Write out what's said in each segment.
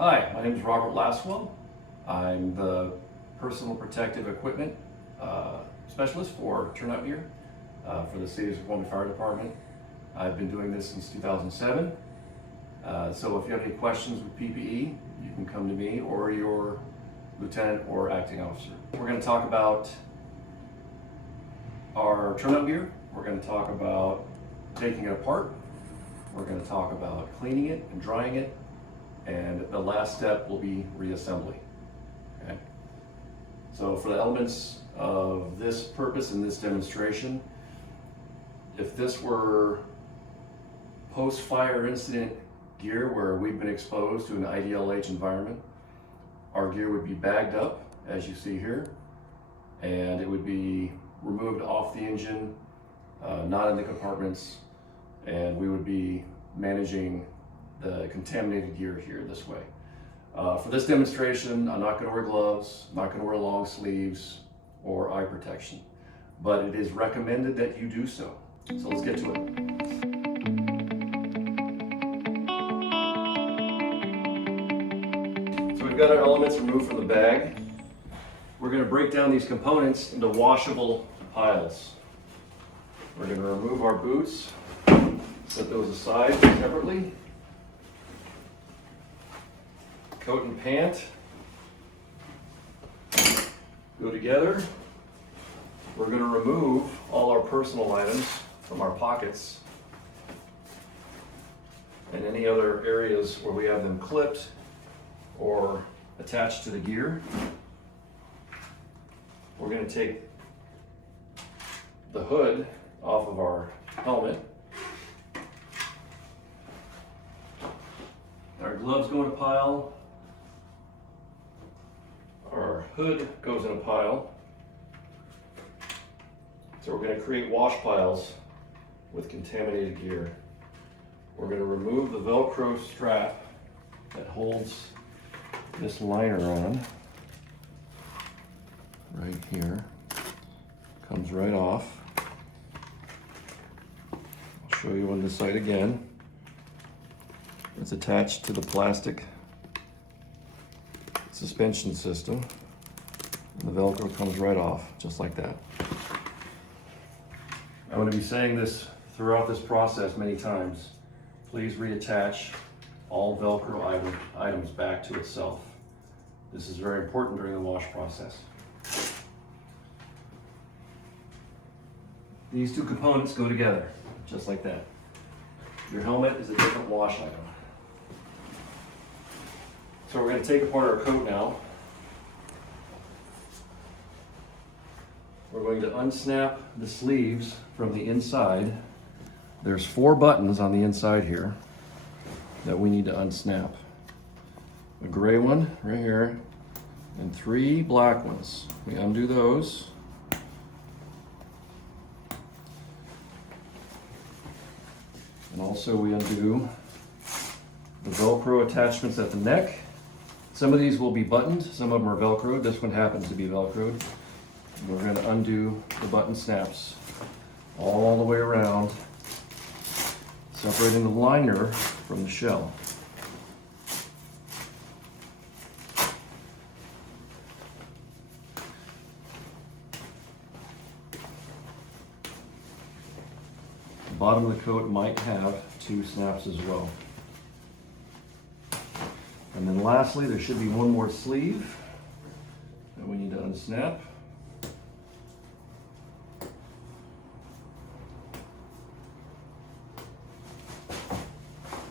Hi, my name is Robert Laswell. I'm the personal protective equipment specialist for turnout gear for the City of Snoqualmie Fire Department. I've been doing this since 2007. So if you have any questions with PPE, you can come to me or your lieutenant or acting officer. We're going to talk about our turnout gear. We're going to talk about taking it apart. We're going to talk about cleaning it and drying it. And the last step will be reassembly. Okay? So for the elements of this purpose in this demonstration, if this were post-fire incident gear where we've been exposed to an IDLH environment, our gear would be bagged up, as you see here, and it would be removed off the engine, not in the compartments, and we would be managing the contaminated gear here this way. For this demonstration, I'm not going to wear gloves, I'm not going to wear long sleeves or eye protection, but it is recommended that you do so. So let's get to it. So we've got our elements removed from the bag. We're going to break down these components into washable piles. We're going to remove our boots, set those aside separately. Coat and pant go together. We're going to remove all our personal items from our pockets and any other areas where we have them clipped or attached to the gear. We're going to take the hood off of our helmet. Our gloves go in a pile. Our hood goes in a pile. So we're going to create wash piles with contaminated gear. We're going to remove the Velcro strap that holds this liner on right here. Comes right off. I'll show you on this side again. It's attached to the plastic suspension system. And the Velcro comes right off, just like that. I'm going to be saying this throughout this process many times. Please reattach all Velcro items back to itself. This is very important during the wash process. These two components go together, just like that. Your helmet is a different wash item. So we're going to take apart our coat now. We're going to unsnap the sleeves from the inside. There's 4 buttons on the inside here that we need to unsnap. A gray one right here and 3 black ones. We undo those. And also we undo the Velcro attachments at the neck. Some of these will be buttoned, some of them are Velcroed. This one happens to be Velcroed. We're going to undo the button snaps all the way around, separating the liner from the shell. The bottom of the coat might have 2 snaps as well. And then lastly, there should be one more sleeve that we need to unsnap.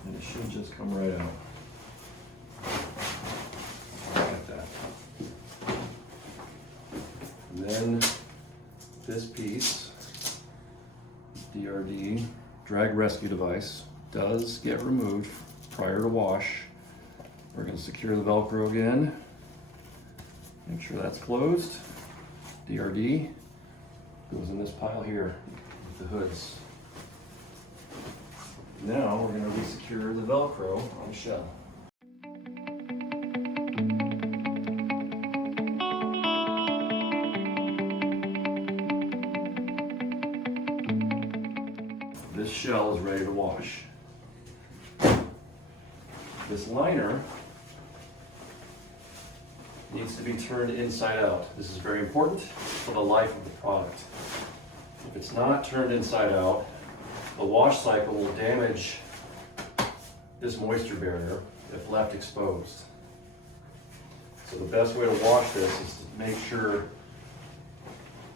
And it should just come right out. Like that. And then this piece, DRD, drag rescue device, does get removed prior to wash. We're going to secure the Velcro again. Make sure that's closed. DRD goes in this pile here with the hoods. Now we're going to resecure the Velcro on the shell. This shell is ready to wash. This liner needs to be turned inside out. This is very important for the life of the product. If it's not turned inside out, the wash cycle will damage this moisture barrier if left exposed. So the best way to wash this is to make sure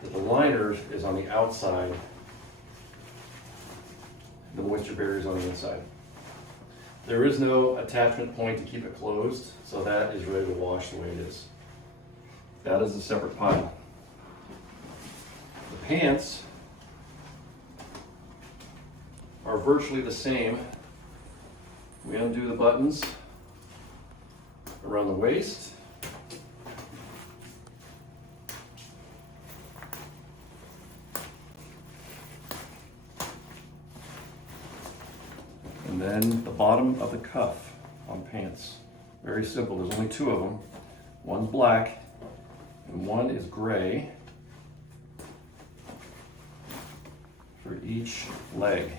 that the liner is on the outside, the moisture barrier is on the inside. There is no attachment point to keep it closed, so that is ready to wash the way it is. That is a separate pile. The pants are virtually the same. We undo the buttons around the waist. And then the bottom of the cuff on pants. Very simple, there's only two of them. One's black and one is gray for each leg.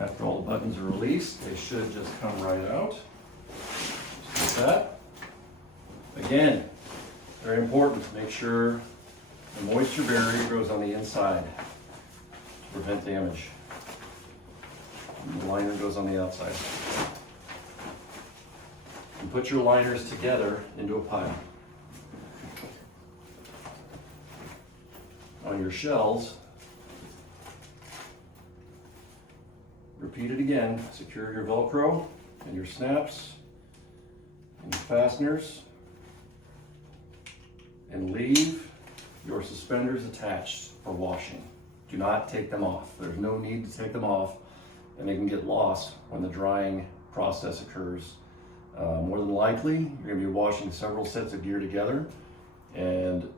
After all the buttons are released, they should just come right out. Just like that. Again, very important to make sure the moisture barrier goes on the inside to prevent damage. And the liner goes on the outside. And put your liners together into a pile. On your shells, repeat it again. Secure your Velcro and your snaps and your fasteners, and leave your suspenders attached for washing. Do not take them off. There's no need to take them off, and they can get lost when the drying process occurs. More than likely, you're going to be washing several sets of gear together, and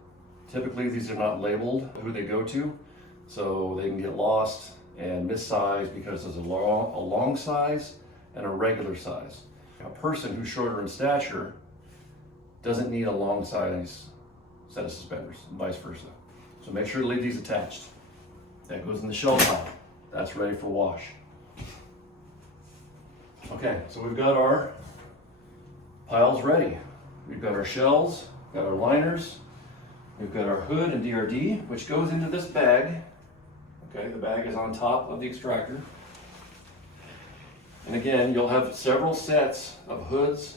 typically these are not labeled who they go to, so they can get lost and missize because there's a long size and a regular size. A person who's shorter in stature doesn't need a long size set of suspenders, and vice versa. So make sure to leave these attached. That goes in the shell pile. That's ready for wash. Okay, so we've got our piles ready. We've got our shells, got our liners, we've got our hood and DRD, which goes into this bag. Okay, the bag is on top of the extractor. And again, you'll have several sets of hoods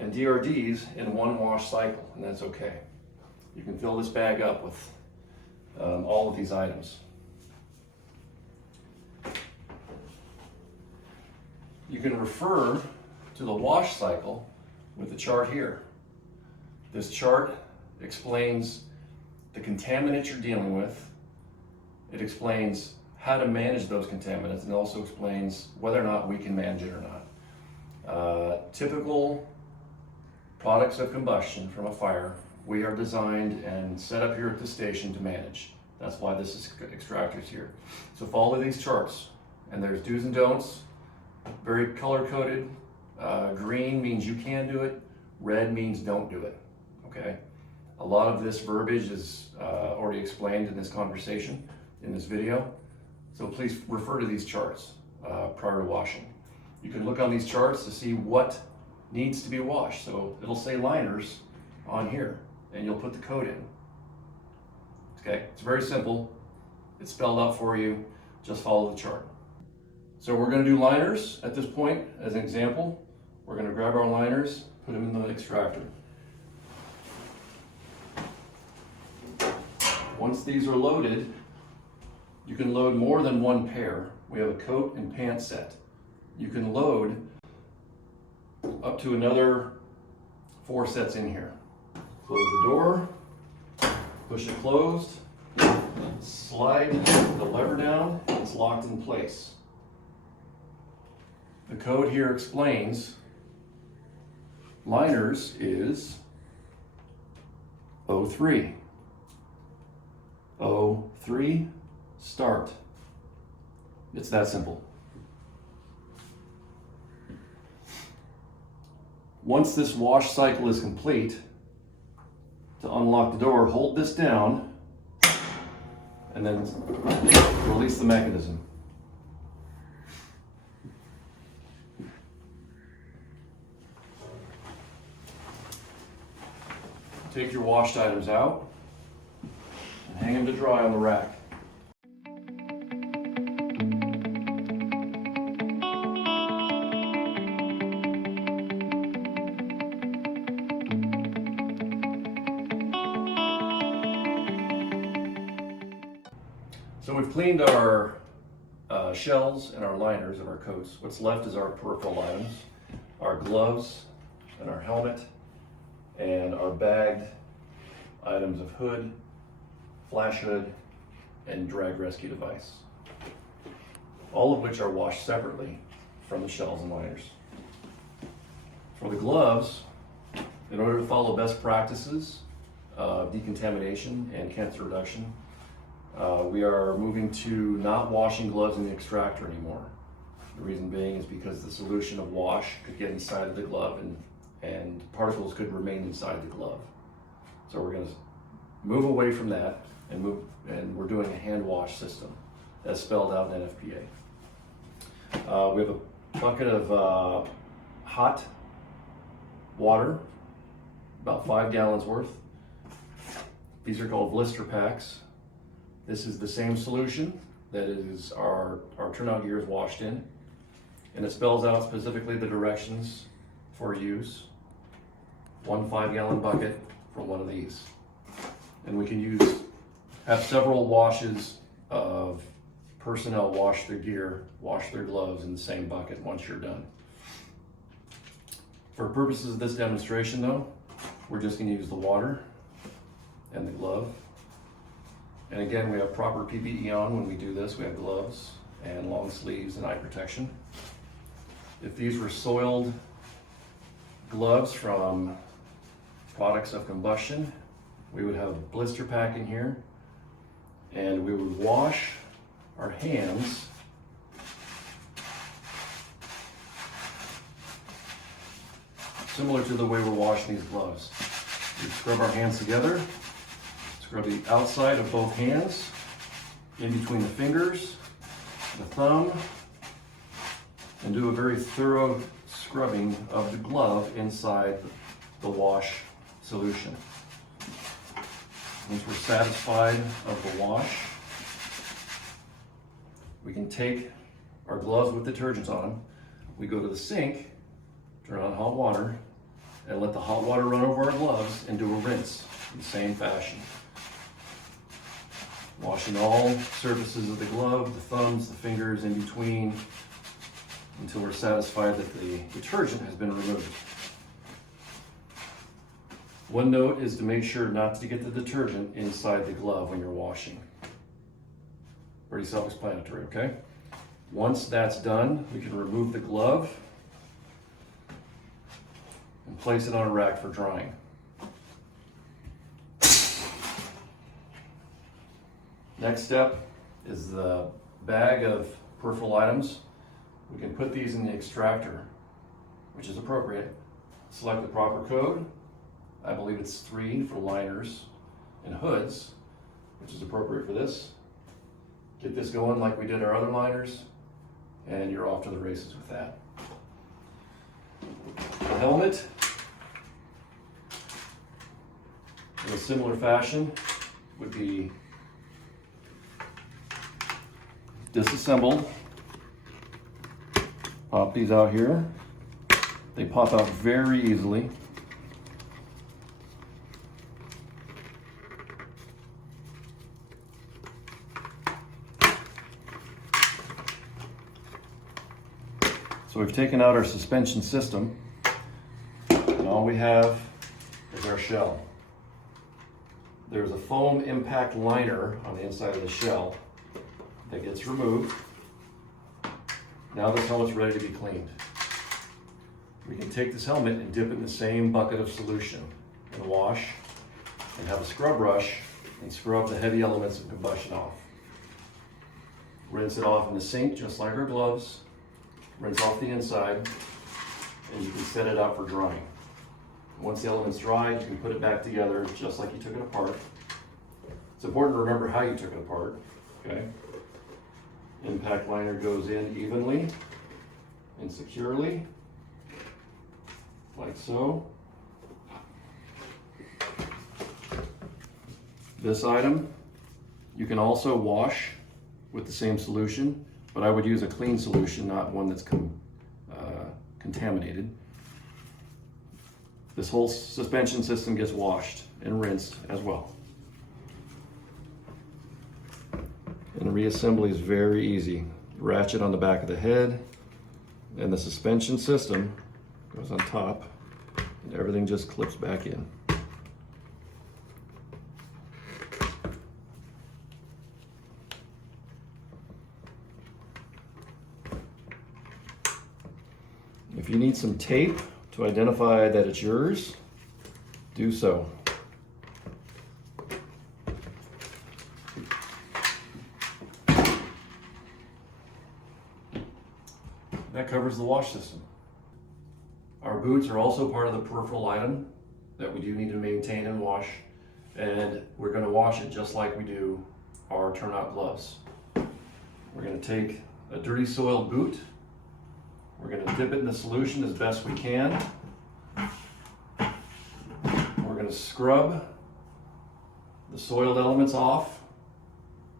and DRDs in one wash cycle, and that's okay. You can fill this bag up with all of these items. You can refer to the wash cycle with the chart here. This chart explains the contaminants you're dealing with. It explains how to manage those contaminants, and also explains whether or not we can manage it or not. Typical products of combustion from a fire, we are designed and set up here at the station to manage. That's why this is extractors here. So follow these charts, and there's do's and don'ts, very color-coded. Green means you can do it, red means don't do it, okay? A lot of this verbiage is already explained in this conversation, in this video. So please refer to these charts prior to washing. You can look on these charts to see what needs to be washed. So it'll say liners on here, and you'll put the code in. Okay, it's very simple. It's spelled out for you. Just follow the chart. So we're going to do liners at this point as an example. We're going to grab our liners, put them in the extractor. Once these are loaded, you can load more than one pair. We have a coat and pant set. You can load up to another 4 sets in here. Close the door, push it closed, slide the lever down, it's locked in place. The code here explains liners is 03. 03, start. It's that simple. Once this wash cycle is complete, to unlock the door, hold this down and then release the mechanism. Take your washed items out and hang them to dry on the rack. So we've cleaned our shells and our liners of our coats. What's left is our peripheral items, our gloves and our helmet, and our bagged items of hood, flash hood, and drag rescue device. All of which are washed separately from the shells and liners. For the gloves, in order to follow best practices of decontamination and cancer reduction, we are moving to not washing gloves in the extractor anymore. The reason being is because the solution of wash could get inside of the glove and particles could remain inside the glove. So we're going to move away from that and we're doing a hand wash system as spelled out in NFPA. We have a bucket of hot water, about 5 gallons worth. These are called blister packs. This is the same solution that is our turnout gear is washed in, and it spells out specifically the directions for use. 1 5-gallon bucket from one of these. And we can have several washes of personnel wash their gear, wash their gloves in the same bucket once you're done. For purposes of this demonstration though, we're just going to use the water and the glove. And again, we have proper PPE on when we do this. We have gloves and long sleeves and eye protection. If these were soiled gloves from products of combustion, we would have a blister pack in here, and we would wash our hands similar to the way we're washing these gloves. We scrub our hands together, scrub the outside of both hands, in between the fingers, the thumb, and do a very thorough scrubbing of the glove inside the wash solution. Once we're satisfied of the wash, we can take our gloves with detergents on them. We go to the sink, turn on hot water, and let the hot water run over our gloves and do a rinse in the same fashion. Washing all surfaces of the glove, the thumbs, the fingers, in between, until we're satisfied that the detergent has been removed. One note is to make sure not to get the detergent inside the glove when you're washing. Pretty self-explanatory, okay? Once that's done, we can remove the glove and place it on a rack for drying. Next step is the bag of peripheral items. We can put these in the extractor, which is appropriate. Select the proper code. I believe it's 3 for liners and hoods, which is appropriate for this. Get this going like we did our other liners, and you're off to the races with that. The helmet, in a similar fashion, would be disassembled. Pop these out here. They pop out very easily. So we've taken out our suspension system, and all we have is our shell. There's a foam impact liner on the inside of the shell that gets removed. Now this helmet's ready to be cleaned. We can take this helmet and dip it in the same bucket of solution and wash, and have a scrub brush and scrub the heavy elements of combustion off. Rinse it off in the sink just like our gloves. Rinse off the inside, and you can set it out for drying. Once the element's dry, you can put it back together just like you took it apart. It's important to remember how you took it apart, okay? Impact liner goes in evenly and securely, like so. This item, you can also wash with the same solution, but I would use a clean solution, not one that's contaminated. This whole suspension system gets washed and rinsed as well. And the reassembly is very easy. Ratchet on the back of the head, and the suspension system goes on top, and everything just clips back in. If you need some tape to identify that it's yours, do so. That covers the wash system. Our boots are also part of the peripheral item that we do need to maintain and wash, and we're going to wash it just like we do our turnout gloves. We're going to take a dirty soiled boot. We're going to dip it in the solution as best we can. We're going to scrub the soiled elements off.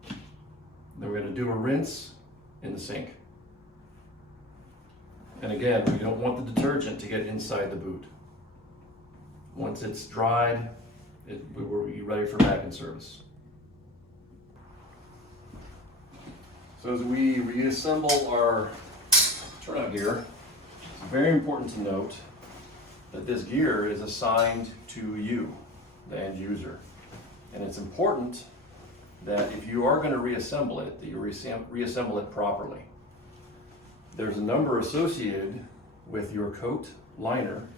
Then we're going to do a rinse in the sink. And again, we don't want the detergent to get inside the boot. Once it's dried, we will be ready for back in service. So as we reassemble our turnout gear, it's very important to note that this gear is assigned to you, the end user. And it's important that if you are going to reassemble it, that you reassemble it properly. There's a number associated with your coat liner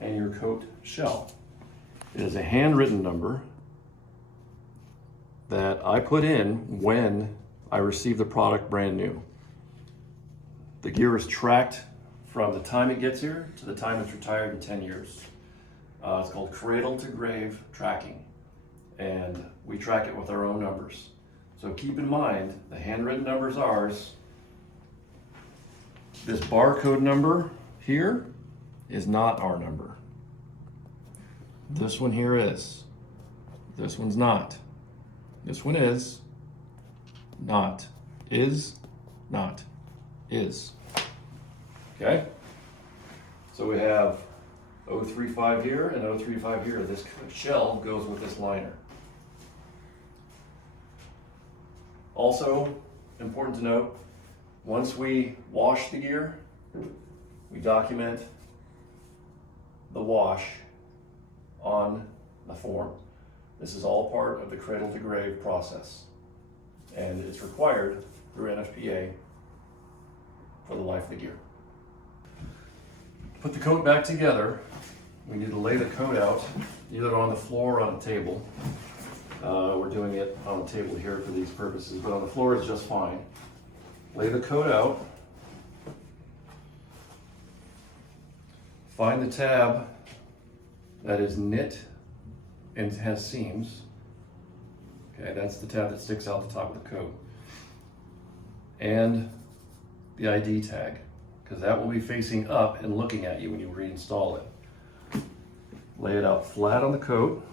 and your coat shell. It is a handwritten number that I put in when I received the product brand new. The gear is tracked from the time it gets here to the time it's retired in 10 years. It's called cradle to grave tracking, and we track it with our own numbers. So keep in mind, the handwritten number is ours. This barcode number here is not our number. This one here is. This one's not. This one is. Not. Is. Not. Is. Okay? So we have 035 here and 035 here. This shell goes with this liner. Also, important to note, once we wash the gear, we document the wash on the form. This is all part of the cradle to grave process, and it's required through NFPA for the life of the gear. To put the coat back together, we need to lay the coat out either on the floor or on a table. We're doing it on the table here for these purposes, but on the floor is just fine. Lay the coat out. Find the tab that is knit and has seams. Okay, that's the tab that sticks out the top of the coat. And the ID tag, because that will be facing up and looking at you when you reinstall it. Lay it out flat on the coat.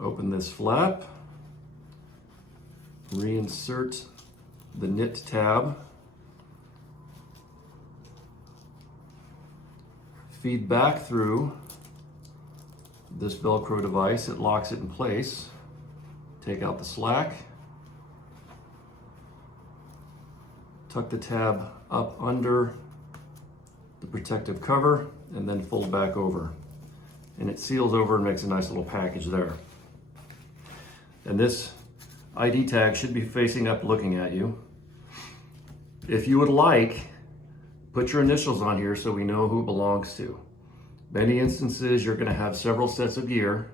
Open this flap. Reinsert the knit tab. Feed back through this Velcro device. It locks it in place. Take out the slack. Tuck the tab up under the protective cover and then fold back over. And it seals over and makes a nice little package there. And this ID tag should be facing up looking at you. If you would like, put your initials on here so we know who it belongs to. Many instances you're going to have several sets of gear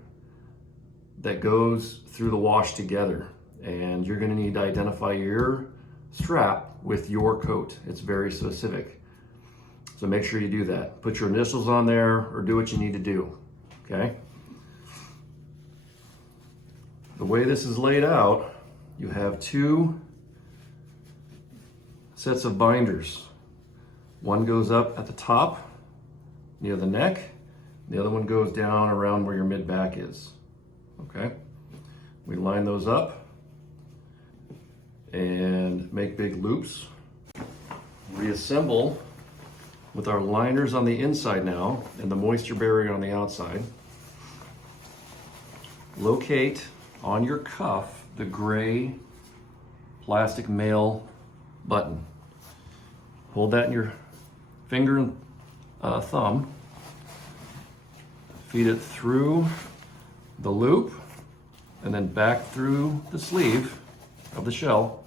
that goes through the wash together, and you're going to need to identify your strap with your coat. It's very specific. So make sure you do that. Put your initials on there or do what you need to do, okay? The way this is laid out, you have two sets of binders. One goes up at the top near the neck, the other one goes down around where your mid-back is. Okay? We line those up and make big loops. Reassemble with our liners on the inside now and the moisture barrier on the outside. Locate on your cuff the gray plastic male button. Hold that in your finger and thumb. Feed it through the loop and then back through the sleeve of the shell.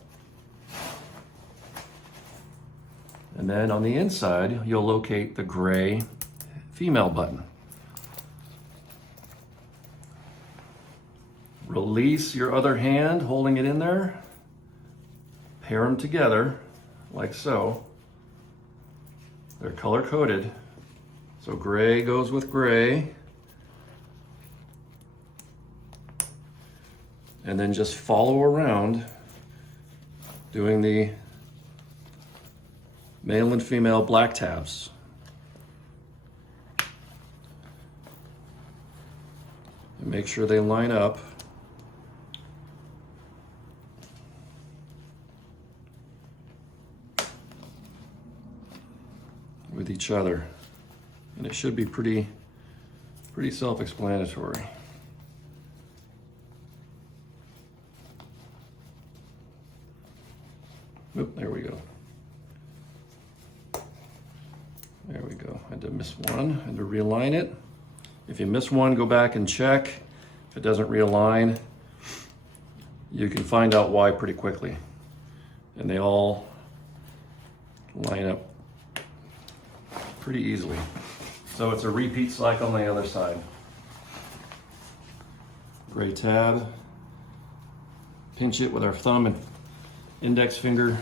And then on the inside, you'll locate the gray female button. Release your other hand, holding it in there. Pair them together, like so. They're color-coded. So gray goes with gray. And then just follow around, doing the male and female black tabs. And make sure they line up. With each other. And it should be pretty self-explanatory. Oop, there we go. There we go. I had to miss one. I had to realign it. If you miss one, go back and check. If it doesn't realign, you can find out why pretty quickly. And they all line up pretty easily. So it's a repeat cycle on the other side. Gray tab. Pinch it with our thumb and index finger.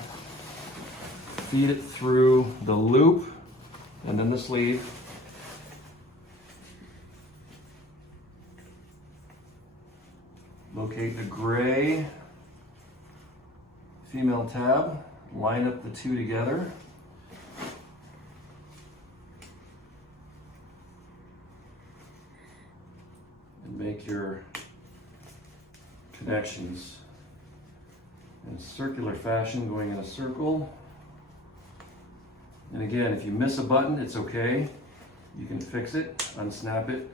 Feed it through the loop and then the sleeve. Locate the gray female tab. Line up the two together. And make your connections in a circular fashion, going in a circle. And again, if you miss a button, it's okay. You can fix it, unsnap it,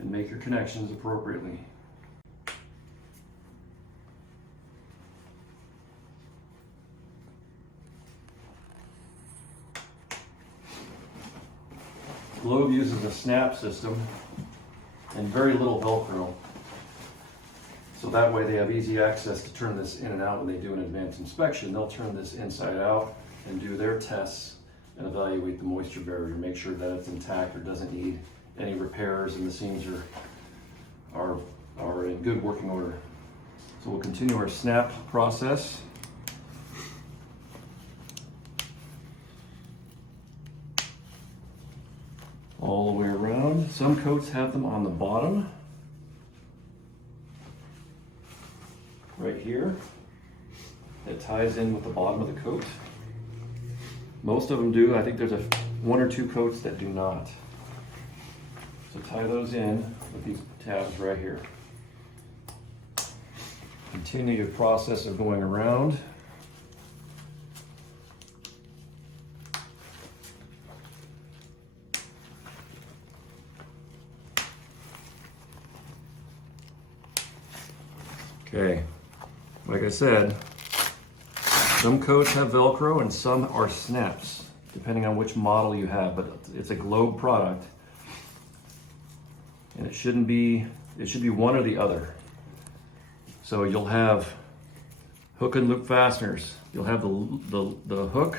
and make your connections appropriately. Globe uses a snap system and very little Velcro. So that way they have easy access to turn this in and out when they do an advanced inspection. They'll turn this inside out and do their tests and evaluate the moisture barrier, make sure that it's intact or doesn't need any repairs and the seams are in good working order. So we'll continue our snap process. All the way around. Some coats have them on the bottom, right here. It ties in with the bottom of the coat. Most of them do. I think there's one or two coats that do not. So tie those in with these tabs right here. Continue your process of going around. Okay, like I said, some coats have Velcro and some are snaps, depending on which model you have, but it's a Globe product. And it should be one or the other. So you'll have hook and loop fasteners. You'll have the hook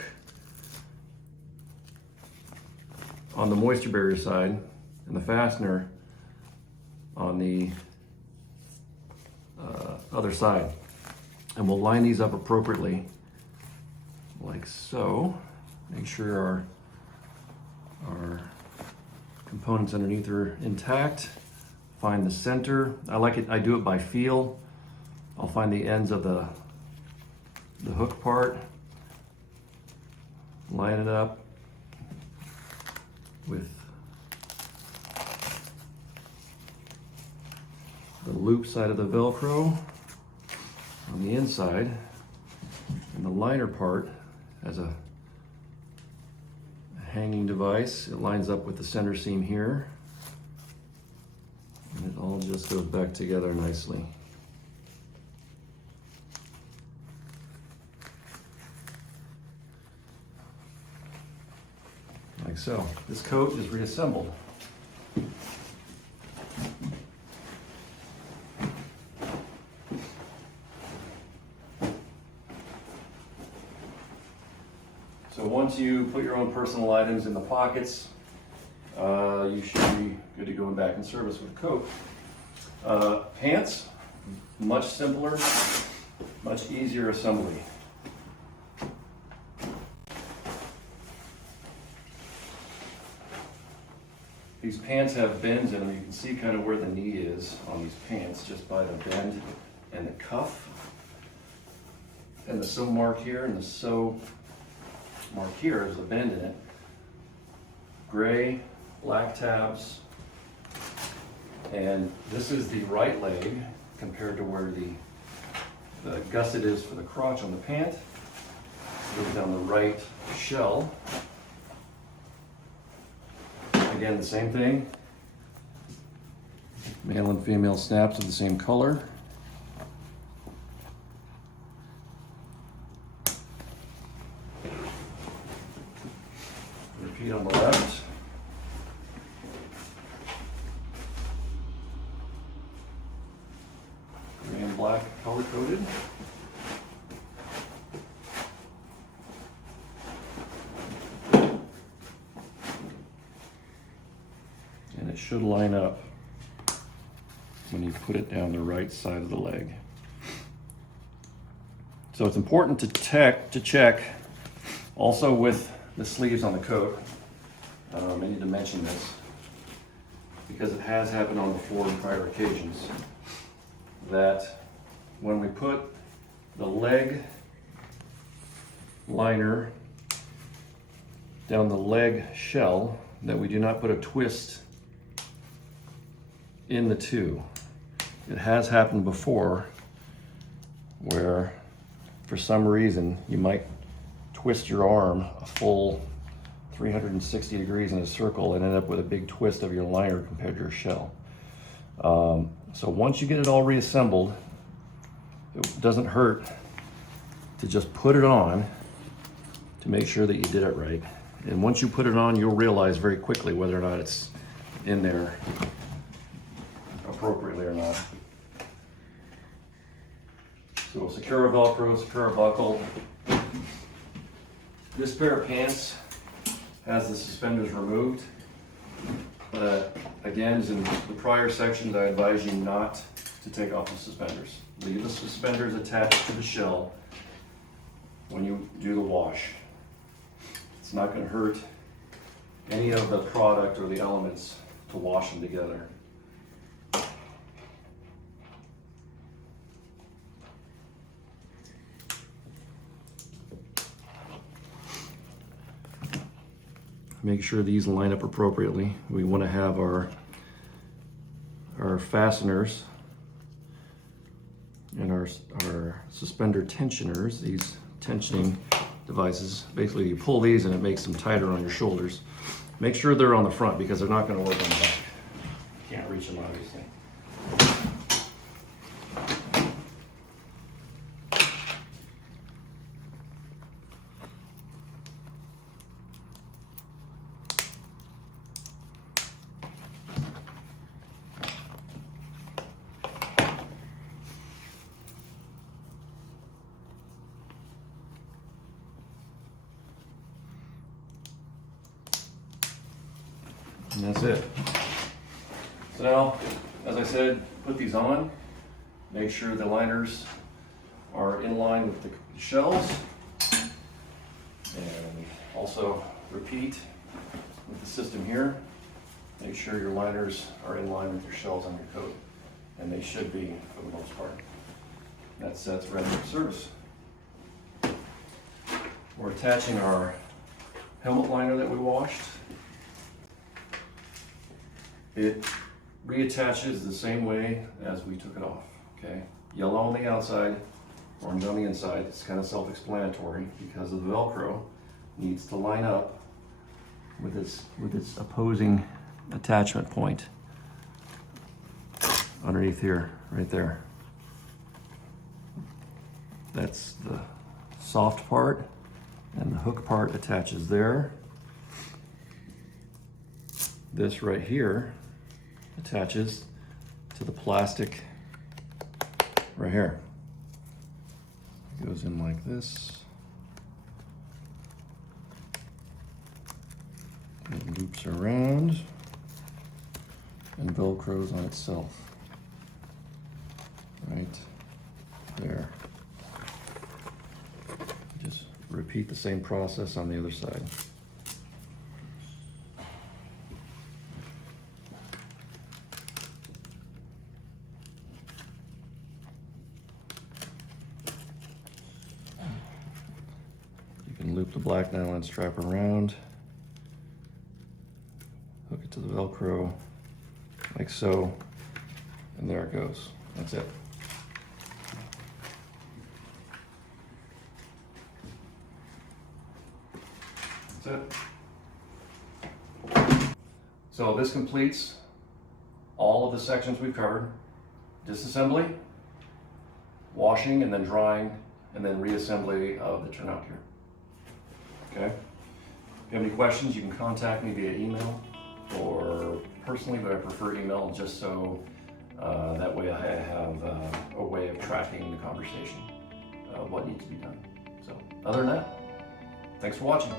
on the moisture barrier side and the fastener on the other side. And we'll line these up appropriately, like so. Make sure our components underneath are intact. Find the center. I like it, I do it by feel. I'll find the ends of the hook part, line it up with the loop side of the Velcro on the inside, and the liner part has a hanging device. It lines up with the center seam here, and it all just goes back together nicely. Like so. This coat is reassembled. So once you put your own personal items in the pockets, you should be good to go back in service with the coat. Pants, much simpler, much easier assembly. These pants have bends in them. You can see kind of where the knee is on these pants just by the bend and the cuff. And the sew mark here and the sew mark here is a bend in it. Gray, black tabs. And this is the right leg compared to where the gusset is for the crotch on the pant. Look down the right shell. Again, the same thing. Male and female snaps of the same color. Repeat on the left. Gray and black color coded. And it should line up when you put it down the right side of the leg. So it's important to check also with the sleeves on the coat. I need to mention this because it has happened on before on prior occasions, that when we put the leg liner down the leg shell, that we do not put a twist in the two. It has happened before where for some reason you might twist your arm a full 360 degrees in a circle and end up with a big twist of your liner compared to your shell. So once you get it all reassembled, it doesn't hurt to just put it on to make sure that you did it right. And once you put it on, you'll realize very quickly whether or not it's in there appropriately or not. So secure a Velcro, secure a buckle. This pair of pants has the suspenders removed. Again, as in the prior sections, I advise you not to take off the suspenders. Leave the suspenders attached to the shell when you do the wash. It's not going to hurt any of the product or the elements to wash them together. Make sure these line up appropriately. We want to have our fasteners and our suspender tensioners, these tensioning devices. Basically, you pull these and it makes them tighter on your shoulders. Make sure they're on the front because they're not going to work on the back. Can't reach them, obviously. And that's it. So now, as I said, put these on. Make sure the liners are in line with the shells. And also repeat with the system here. Make sure your liners are in line with your shells on your coat. And they should be for the most part. that set's ready for service. We're attaching our helmet liner that we washed. It reattaches the same way as we took it off, okay? Yellow on the outside, orange on the inside. It's kind of self-explanatory because of the Velcro. Needs to line up with its opposing attachment point underneath here, right there. That's the soft part, and the hook part attaches there. This right here attaches to the plastic right here. It goes in like this. It loops around and Velcros on itself. Right there. Just repeat the same process on the other side. You can loop the black nylon strap around, hook it to the Velcro like so, and there it goes. That's it. That's it. So this completes all of the sections we've covered. Disassembly, washing and then drying, and then reassembly of the turnout gear. Okay? If you have any questions, you can contact me via email or personally, but I prefer email just so that way I have a way of tracking the conversation, what needs to be done. So other than that, thanks for watching.